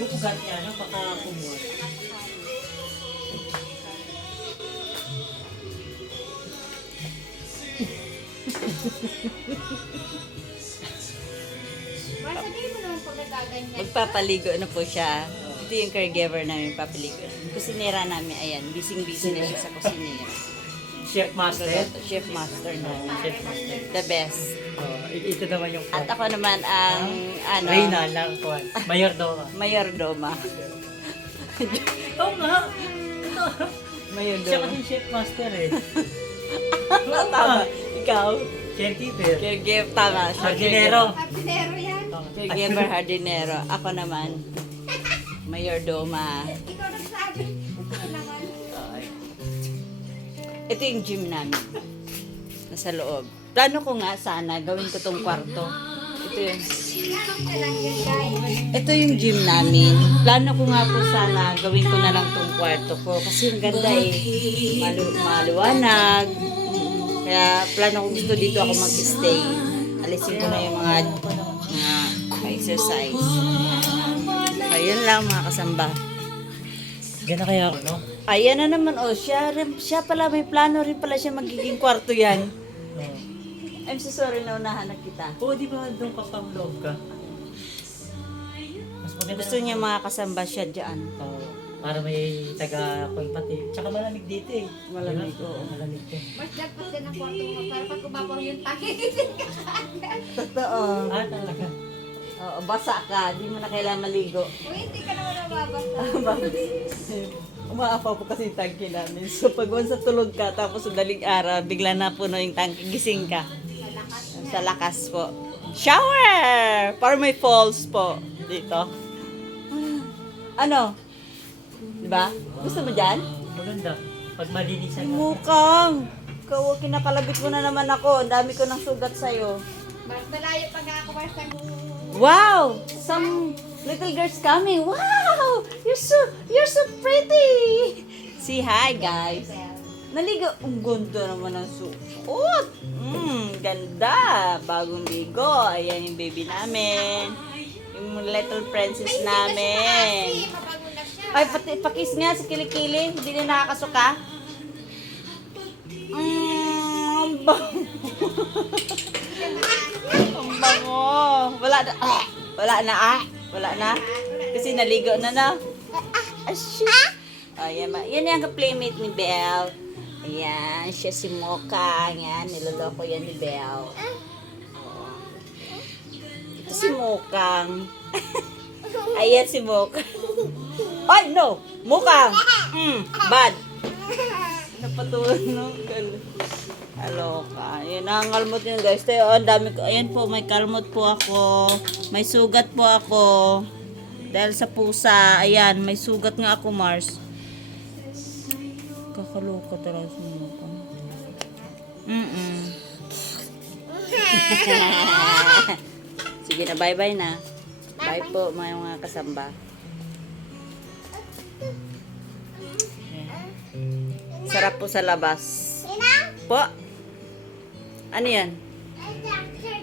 Yung ugat niya, no? Baka kumuha. Marcia, di mo naman pag nagaganyan. Magpapaligo na po siya. Ito yung caregiver namin, papaligo. Yung kusinera namin, ayan, busy-busy na siya sa kusinera. Chef master. Chef master namin. Chef master. The best. Oh, ito naman yung At ako naman ang, Reyna lang po. Mayordoma. Mayordoma. Oo nga. Siya Mayordoma. kasi chef master eh. Tama. Ikaw? Caregiver. Caregiver, tama. Siya Hardinero. Hardinero yan. Caregiver, hardinero. Ako naman, mayordoma. Ikaw nagsabi. Ikaw naman. Ito yung gym namin. Nasa loob. Plano ko nga sana, gawin ko tong kwarto. Ito yun. Ito lang yan, guys. Ito yung gym namin. Plano ko nga po sana, gawin ko na lang tong kwarto ko. Kasi ang ganda eh. Maluwanag. Kaya plano ko gusto dito ako mag-stay. Alisin ko na yung mga exercise. Ayun lang mga kasamba. Gana kaya ako, no? Ayan na naman, oh, siya pala, may plano rin pala siya magiging kwarto yan. Oo. I'm so sorry na unahan na kita. Oo, di ba doon ka pang loob ka? Mas maganda Gusto niya mga kasamba siya dyan. Oo. Para may taga-pagpati. Tsaka malamig dito eh. Malamig, Diba? oo. Malamig to. Mas dapat din ang kwarto mo para pag kumabaw yung takikisin ka agad. Totoo. Ah, talaga. Oo, basa ka, di mo na kailangan maligo. Kung hindi ka naman nababasa. Umaapaw po kasi yung tangke namin. So pag once sa tulog ka, tapos sa daling araw, bigla na puno yung tangke, gising ka. Malakas na. Sa lakas po. Shower! Para may falls po dito. Ano? Diba? Gusto mo dyan? Maganda. Pag malinisan na. Mukang! Ikaw, kinakalabit mo na naman ako. Ang dami ko ng sugat sa'yo. Mas malayo pa nga ako, Marcia. Wow! Some little girls coming. Wow! You're so pretty! Say hi, guys. Naligo. Ang ganda naman ang suot. Ganda. Bagong bigo. Ayan yung baby namin. Yung little princess namin. Kasi mabago na siya. Ay, pakis nga si Kilikili. Hindi na nakakasuka. Ang bango. Ang bango. Wala na. Wala na. Kasi naligo na na. Ayan, yan yung playmate ni Belle. Ayan, siya si Mocha. Ayan, niloloko yan ni Belle. Oo. Ito si Mokang. Ayan si Mokang. Ay, no! Mokang! Bad! Napatulan, no? Aloka. Ayan, nangangalmot yun, guys. Tayo, ang dami ko. Ayan po, may kalmot po ako. May sugat po ako. Dahil sa pusa. Ayan, may sugat nga ako, Mars. Kakaloka talaga sa mukha. Sige na, bye-bye na. Bye po, mga kasamba. Sarap po sa labas. Po. Ano yan?